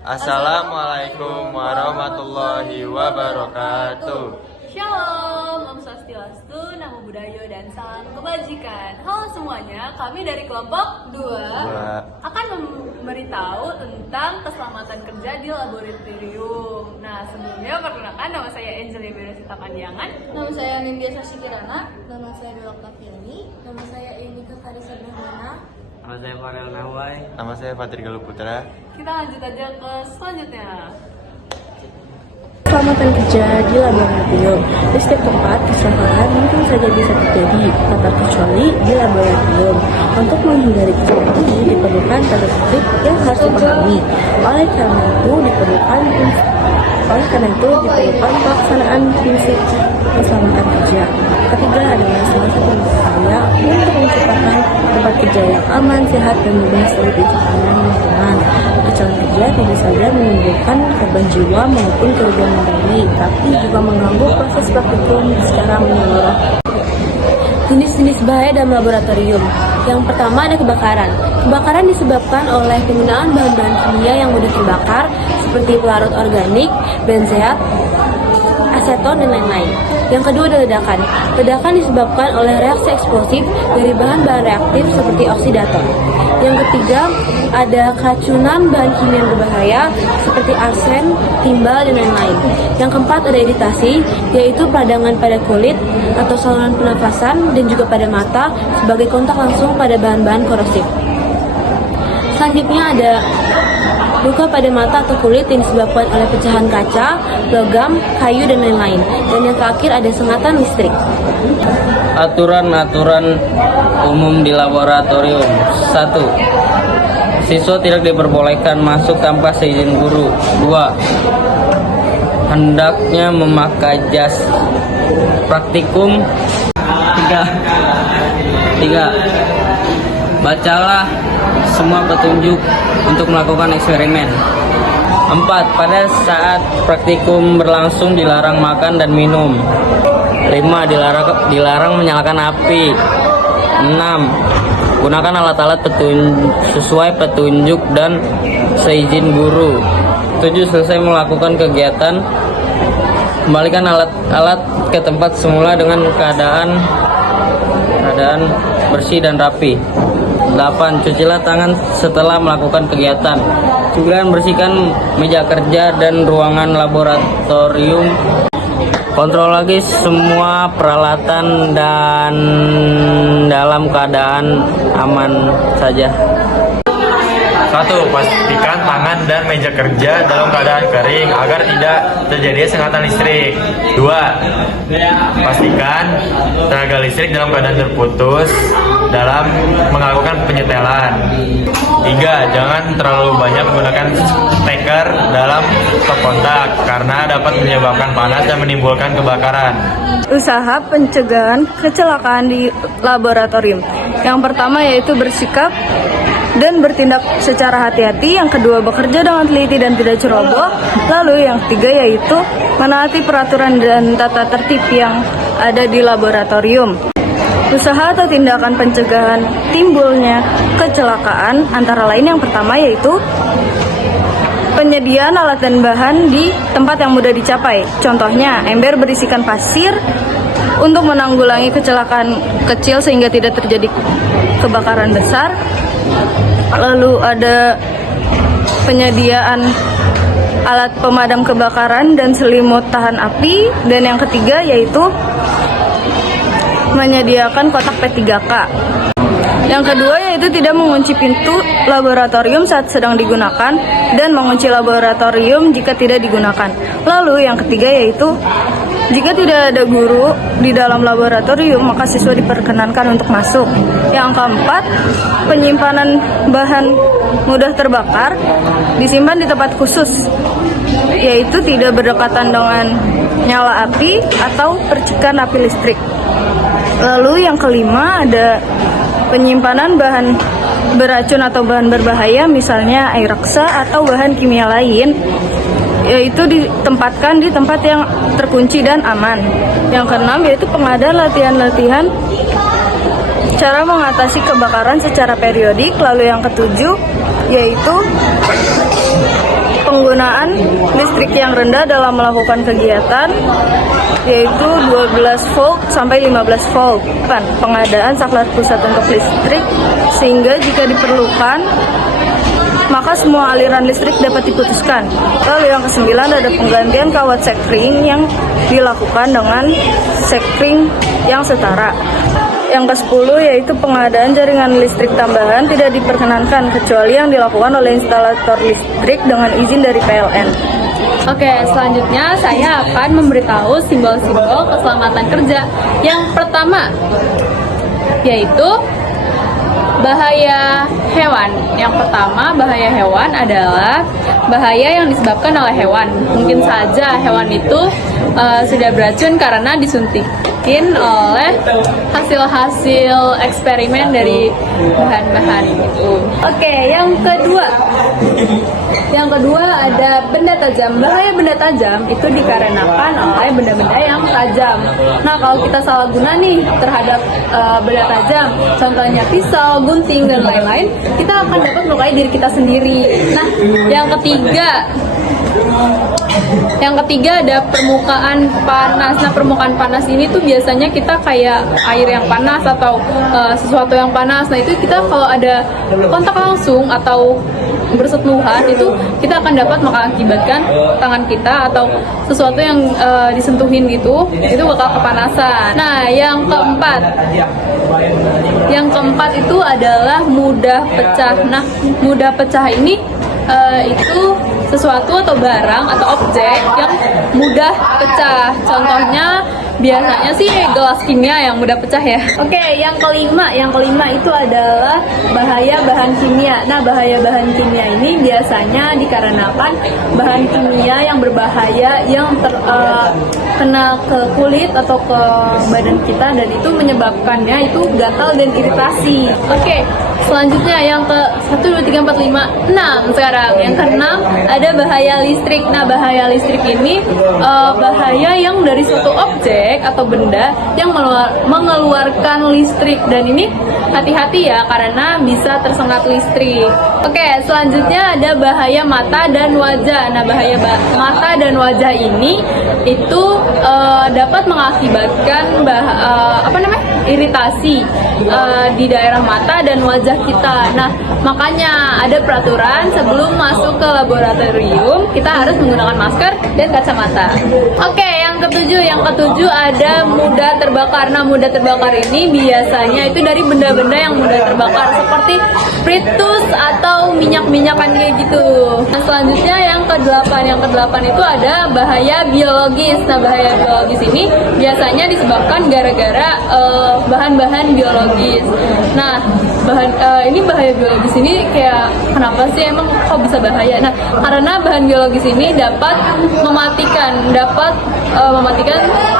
Assalamualaikum warahmatullahi wabarakatuh. Shalom, Om Swastiastu, Namo Buddhaya, dan salam kebajikan. Halo semuanya, kami dari kelompok 2 akan memberitahu tentang keselamatan kerja di laboratorium. Nah, sebelumnya perkenalkan, nama saya Angelia Beresita Pandiangan. Nama saya Nindya Sasikirana. Nama saya Dula Octaviani. Nama saya Indika Karisa Nahwana. Nama saya Farel Nahwai. Nama saya Fatri Galuputra. Kita lanjut aja ke selanjutnya. Keselamatan kerja di laboratorium. Di setiap tempat kesalahan mungkin saja bisa terjadi, tak terkecuali di laboratorium. Untuk menghindari kesalahan ini diperlukan tata tertib yang harus dipahami. Oleh karena itu diperlukan pelaksanaan prinsip keselamatan kerja. Ketiga adalah salah satu upaya untuk menciptakan tempat kerja yang aman, sehat, dan bebas dari pencemaran lingkungan. Kecelakaan kerja tidak saja menimbulkan korban jiwa maupun kerugian materi, tapi juga mengganggu proses praktikum secara menyeluruh. Jenis-jenis bahaya dalam laboratorium. Yang pertama ada kebakaran. Kebakaran disebabkan oleh penggunaan bahan-bahan kimia yang mudah terbakar seperti pelarut organik, benzeat, aseton, dan lain-lain. Yang kedua ada ledakan. Ledakan disebabkan oleh reaksi eksplosif dari bahan-bahan reaktif seperti oksidator. Yang ketiga ada keracunan bahan kimia berbahaya seperti arsen, timbal, dan lain-lain. Yang keempat ada iritasi, yaitu peradangan pada kulit atau saluran pernafasan dan juga pada mata sebagai kontak langsung pada bahan-bahan korosif. Selanjutnya ada luka pada mata atau kulit yang disebabkan oleh pecahan kaca, logam, kayu, dan lain-lain. Dan yang terakhir ada sengatan listrik. Aturan-aturan umum di laboratorium. 1. Siswa tidak diperbolehkan masuk tanpa seizin guru. 2. Hendaknya memakai jas praktikum. 3. Bacalah semua petunjuk untuk melakukan eksperimen. 4. Pada saat praktikum berlangsung dilarang makan dan minum. 5. Dilarang menyalakan api. 6. Gunakan alat-alat sesuai petunjuk dan seizin guru. 7. Selesai melakukan kegiatan, kembalikan alat-alat ke tempat semula dengan keadaan bersih dan rapi. 8. Cucilah tangan setelah melakukan kegiatan. 9. Bersihkan meja kerja dan ruangan laboratorium. Kontrol lagi semua peralatan dan dalam keadaan aman saja. 1. Pastikan tangan dan meja kerja dalam keadaan kering agar tidak terjadi sengatan listrik. 2. Pastikan tenaga listrik dalam keadaan terputus dalam melakukan penyetelan. 3. Jangan terlalu banyak menggunakan steker dalam stop kontak karena dapat menyebabkan panas dan menimbulkan kebakaran. Usaha pencegahan kecelakaan di laboratorium. Yang pertama yaitu bersikap dan bertindak secara hati-hati. Yang kedua bekerja dengan teliti dan tidak ceroboh. Lalu yang ketiga yaitu menaati peraturan dan tata tertib yang ada di laboratorium. Usaha atau tindakan pencegahan timbulnya kecelakaan antara lain yang pertama yaitu penyediaan alat dan bahan di tempat yang mudah dicapai. Contohnya, ember berisikan pasir untuk menanggulangi kecelakaan kecil sehingga tidak terjadi kebakaran besar. Lalu ada penyediaan alat pemadam kebakaran dan selimut tahan api. Dan yang ketiga yaitu menyediakan kotak P3K. Yang kedua yaitu tidak mengunci pintu laboratorium saat sedang digunakan dan mengunci laboratorium jika tidak digunakan. Lalu yang ketiga yaitu jika tidak ada guru di dalam laboratorium maka siswa diperkenankan untuk masuk. Yang keempat, penyimpanan bahan mudah terbakar disimpan di tempat khusus, yaitu tidak berdekatan dengan nyala api atau percikan api listrik. Lalu yang kelima ada penyimpanan bahan beracun atau bahan berbahaya, misalnya air reksa atau bahan kimia lain, yaitu ditempatkan di tempat yang terkunci dan aman. Yang keenam yaitu pengadaan latihan-latihan cara mengatasi kebakaran secara periodik. Lalu yang ketujuh yaitu listrik yang rendah dalam melakukan kegiatan, yaitu 12 volt sampai 15 volt. Pengadaan saklar pusat untuk listrik, sehingga jika diperlukan, maka semua aliran listrik dapat diputuskan. Lalu yang ke-9 ada penggantian kawat sekring yang dilakukan dengan sekring yang setara. Yang ke-10 yaitu pengadaan jaringan listrik tambahan tidak diperkenankan kecuali yang dilakukan oleh instalator listrik dengan izin dari PLN. Oke, selanjutnya saya akan memberitahu simbol-simbol keselamatan kerja. Yang pertama yaitu bahaya hewan. Yang pertama, bahaya hewan adalah bahaya yang disebabkan oleh hewan. Mungkin saja hewan itu sudah beracun karena disuntikin oleh hasil-hasil eksperimen dari bahan-bahan itu. Oke, yang kedua. Yang kedua ada benda tajam. Bahaya benda tajam itu dikarenakan oleh benda-benda yang tajam. Nah, kalau kita salah guna nih terhadap benda tajam, contohnya pisau, gunting, dan lain-lain, kita akan dapat melukai diri kita sendiri. Nah, yang ketiga ada permukaan panas. Nah, permukaan panas ini tuh biasanya kita kayak air yang panas atau sesuatu yang panas. Nah, itu kita kalau ada kontak langsung atau bersentuhan itu kita akan dapat mengakibatkan tangan kita atau sesuatu yang disentuhin gitu, itu bakal kepanasan. Nah, yang keempat itu adalah mudah pecah. Nah, mudah pecah ini itu sesuatu atau barang atau objek yang mudah pecah. Contohnya biasanya sih gelas kimia yang mudah pecah ya. Oke, yang kelima itu adalah bahaya bahan kimia. Nah, bahaya bahan kimia ini biasanya dikarenakan bahan kimia yang berbahaya yang kena ke kulit atau ke badan kita dan itu menyebabkannya itu gatal dan iritasi. Oke, selanjutnya yang ke 1, 2, 3, 4, 5, 6 sekarang. Yang ke-6 ada bahaya listrik. Nah, bahaya listrik ini bahaya yang dari suatu objek atau benda yang mengeluarkan listrik, dan ini hati-hati ya karena bisa tersengat listrik. Oke, selanjutnya ada bahaya mata dan wajah. Nah, bahaya mata dan wajah ini itu dapat mengakibatkan iritasi di daerah mata dan wajah kita. Nah, makanya ada peraturan sebelum masuk ke laboratorium kita harus menggunakan masker dan kacamata. Oke, yang ketujuh ada mudah terbakar. Nah, mudah terbakar ini biasanya itu dari benda-benda yang mudah terbakar seperti spiritus atau minyak-minyakan kayak gitu. Nah, selanjutnya yang ke-8 itu ada bahaya biologis. Nah, bahaya biologis ini biasanya disebabkan gara-gara bahan-bahan biologis. Nah, ini bahaya biologis ini kayak kenapa sih emang kok bisa bahaya? Nah, karena bahan biologis ini dapat mematikan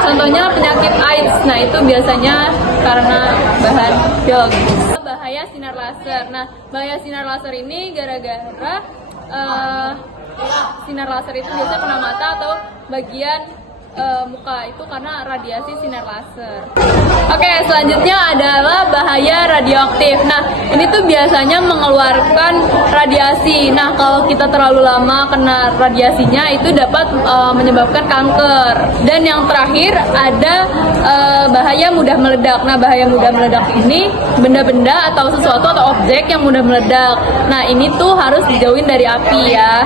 contohnya penyakit AIDS. Nah, itu biasanya karena bahan biologis. Bahaya sinar laser. Nah, bahaya sinar laser ini gara-gara sinar laser itu biasa kena mata atau bagian muka itu karena radiasi sinar laser. Oke, selanjutnya adalah bahaya radioaktif. Nah, ini tuh biasanya mengeluarkan radiasi. Nah, kalau kita terlalu lama kena radiasinya itu dapat menyebabkan kanker. Dan yang terakhir ada bahaya mudah meledak. Nah, bahaya mudah meledak ini benda-benda atau sesuatu atau objek yang mudah meledak. Nah, ini tuh harus dijauhin dari api ya.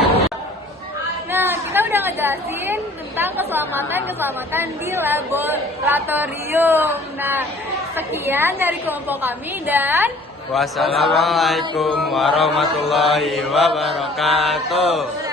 Nah, kita udah ngejelasin tentang keselamatan di laboratorium. Nah, sekian dari kelompok kami dan Wassalamualaikum warahmatullahi wabarakatuh.